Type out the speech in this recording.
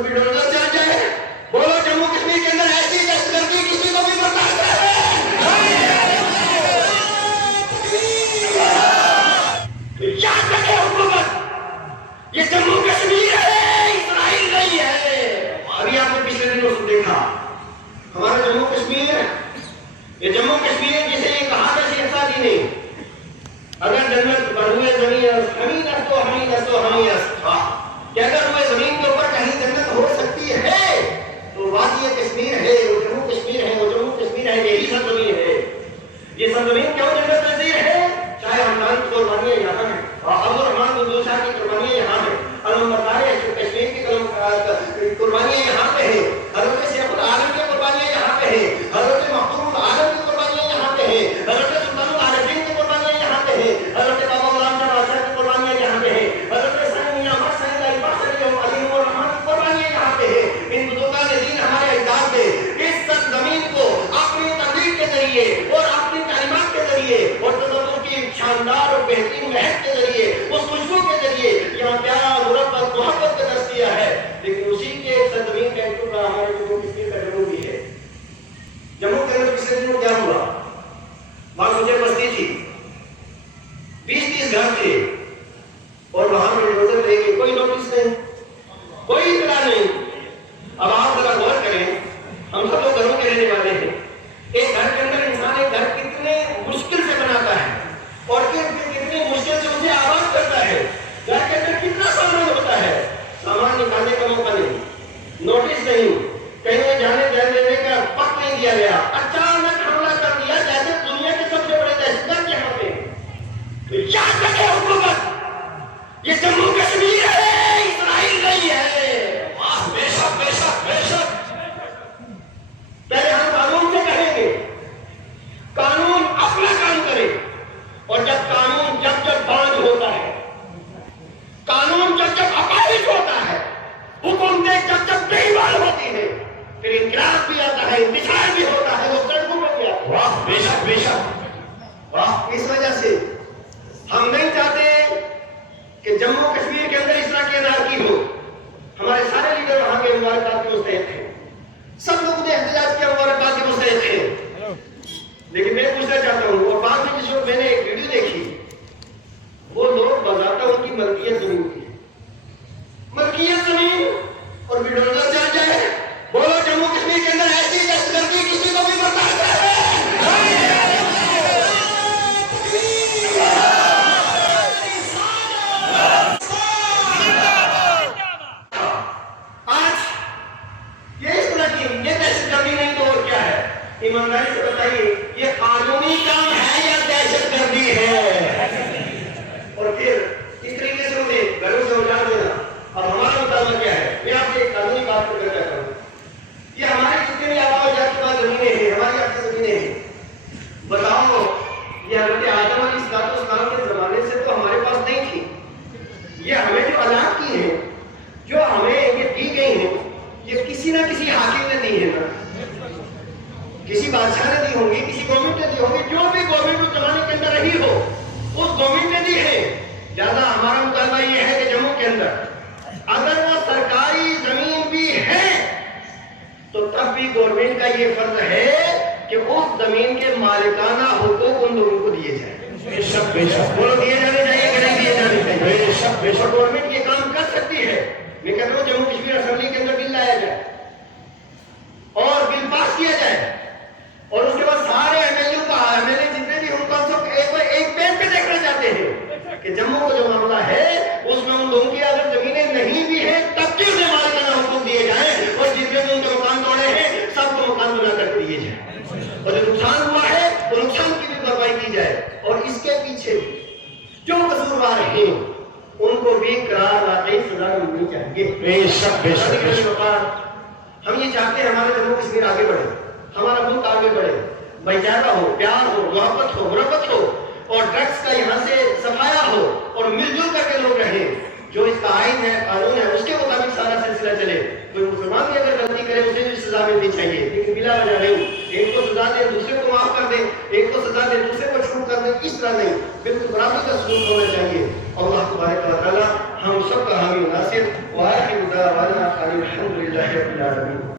اور بلڈوزر چل جائے. بولو جموں کشمیر کے اندر ایسی دہشت گردی کسی کو بھی برداشت ہے؟ یاد رکھے حکومت، یہ جموں کشمیر ہے، اسرائیل نہیں ہے. ابھی آپ نے پچھلے دنوں سے دیکھا ہمارا جموں کشمیر، یہ جموں کشمیر جسے یہ کہا تھا شیخ سعدی نے، اگر جنت پر ہوئے زمین ہمیں نستو ہمیں نستو ہمیں نستو، کہ اگر ہوئے زمین کے اوپر کہیں جنت ہو سکتی ہے تو وادی کشمیر ہے، وہ جموں کشمیر ہے، وہ جموں کشمیر ہے، یہی سرزمین ہے. یہ سرزمین کیوں جنت نظیر ہے؟ چاہے رمضان کی قربانیاں یہاں ہیں، عبد الرحمان بن شاہ کی قربانیاں یہاں ہیں، کشمیر کی قربانیاں یہاں پہ ہیں، حضرت شیخ العالم کی قربانیاں یہاں پہ ہیں، حضرت مخدوم العالم کی قربانیاں یہاں پہ ہیں، حضرت سلطان العارفین کی قربانیاں یہاں پہ ہیں، حضرت بابا غلام شاہ بادشاہ کی قربانیاں یہاں پہ ہیں، حضرت سید میاں احمد سید علی بخش علی الرحمن کی قربانیاں یہاں پہ ہیں. ان بزرگان دین ہمارے اجداد نے اس سرزمین کو اپنی تقریر کے ذریعے اور اپنی تعلیمات کے ذریعے اور تصور کی شاندار اور بہترین مہک کے ذریعے، اس خوشبو کے ذریعے یہاں پیار محبت محبت کا درس دیا ہے. لیکن اسی کے سرزمین کا ایک ٹکڑا ہمارے جموں کشمیر کا جموں بھی ہے. جموں کے اندر پچھلے دنوں کیا ہوا؟ وہاں مجھے بستی تھی، 20-30 گھر تھے اور وہاں میں نظر لے کے کوئی نوٹس نہیں، کوئی اطلاع نہیں. اب آپ ذرا غور کریں، ہم سب لوگ گھروں کے رہنے والے ہیں. ایک گھر کے اندر انسان ایک گھر کتنے مشکل سے بناتا ہے اور کتنی مشکل سے اسے آباد کرتا ہے. گھر کے اندر کتنا سامان ہوتا ہے، سامان نکالنے کا موقع نہیں، نوٹس نہیں، کہیں جانے دینے کا وقت نہیں دیا گیا. اچانک حملہ کر دیا جیسے دنیا کے سب سے بڑے دہشت گرد یہاں پہ. یاد رکھے حکومت، یہ جموں کشمیر ہے، اسرائیل نہیں ہے. بے شک بے شک بے شک. پہلے ہم قانون سے کہیں گے، قانون اپنا کام کرے، اور جب قانون جب بانجھ ہوتا ہے، قانون جب اپاہج ہوتا ہے، حکومتیں جب بے ایمان ہوتی ہیں، پھر انقلاب بھی آتا ہے، انتشار بھی ہوتا ہے، وہ سڑکوں پہ بھی آتا ہے. واہ بے شک بے شک. واہ. اس وجہ سے ہم نہیں چاہتے کہ جموں کشمیر کے اندر اس طرح کی انارکی ہو. ہمارے سارے لیڈر وہاں کے مبارکباد کے مستحق ہیں، سب لوگوں نے احتجاج کیا، مبارکباد کے مستحق ہیں. لیکن میں پوچھنا چاہتا ہوں، اور بعد میں جس وقت میں نے ایک ویڈیو دیکھی، وہ لوگ بذاتہ ان کی ملکیت زمین کی، ملکیت زمین، اور بلڈوزر چل جائے. بولو جموں کشمیر کے اندر ایسی دہشت گردی کسی کو بھی برداشت ہے؟ ایمانداری سے بتائیے، یہ قانونی کام ہے یا دہشت گردی ہے؟ اور پھر اس طریقے سے انہیں گھروں سے اجاڑ دینا. اب ہمارا مطالبہ کیا ہے؟ میں آپ سے ایک قانونی بات پر کرنا چاہتا ہوں. یہ ہماری جتنے بھی آبا و اجداد کے پاس زمینیں ہیں، ہماری آپ کی زمینیں ہیں، بتاؤ یہ حضرت آدم علیہ السلام کے زمانے سے تو ہمارے پاس نہیں تھی. یہ ہمیں جو علاق کی ہیں، جو ہمیں یہ دی گئی ہیں، یہ کسی نہ کسی حاکم نے دی ہے نا، کسی بادشاہ نے دی ہوں گی، کسی گورنمنٹ نے دی ہوں گی. جو بھی گورنمنٹ اس زمانے کے اندر رہی ہو، اس گورنمنٹ نے دی ہے. لہٰذا ہمارا مطالبہ یہ ہے کہ جموں کے اندر اگر وہ سرکاری زمین بھی ہے تو تب بھی گورنمنٹ کا یہ فرض ہے کہ اس زمین کے مالکانہ حقوق ان لوگوں کو دیے جائیں. بے شک بے شک. بولو دیے جانے چاہیے کہ نہیں دیے جانے چاہیے؟ بے شک بے شک. گورنمنٹ یہ کام کر سکتی ہے. میں کہتا ہوں جموں کشمیر اسمبلی کے اندر بل لایا جائے اور بل پاس کیا جائے، اور اس کے بعد سارے ایم ایل اے جتنے بھی ہم کو ایک پین پہ دیکھنا چاہتے ہیں کہ جموں کو جو معاملہ ہے اس میں ان لوگوں کی اگر زمینیں نہیں بھی ہیں تب بھی انہیں مالکانہ حقوق دیے جائیں، اور جتنے بھی ان کے مکان توڑے ہیں سب کو مکان بنا کر دیے جائیں، اور جو نقصان ہوا ہے وہ نقصان کی بھی بھرپائی کی جائے. اور اس کے پیچھے جو قصوروار ہیں ان کو بھی قرار واقعی سزا ملنی چاہیے. بے شک بے شک. ہم یہ چاہتے ہیں ہمارا جموں کشمیر آگے بڑھے، ہمارا ملک آگے بڑھے، بھائی چارہ ہو، پیار ہو، محبت ہو، مربت ہو، اور ڈرگس کا یہاں سے صفایا ہو، اور مل جل کر کے لوگ رہیں. جو اس کا آئین ہے، قانون ہے، اس کے مطابق سارا سلسلہ چلے. کوئی مسلمان بھی اگر غلطی کرے اسے بھی سزا ملنی چاہیے، لیکن بلا وجہ نہیں. ایک کو سزا دیں دوسرے کو معاف کر دیں، ایک کو سزا دیں دوسرے کو چھوٹ کر دیں، اس طرح نہیں. بالکل برابری کا سلوک ہونا چاہیے. اللہ تبارک و تعالی ہم سب کا حامی و ناصر. وآخر دعوانا الحمد للہ رب العالمین.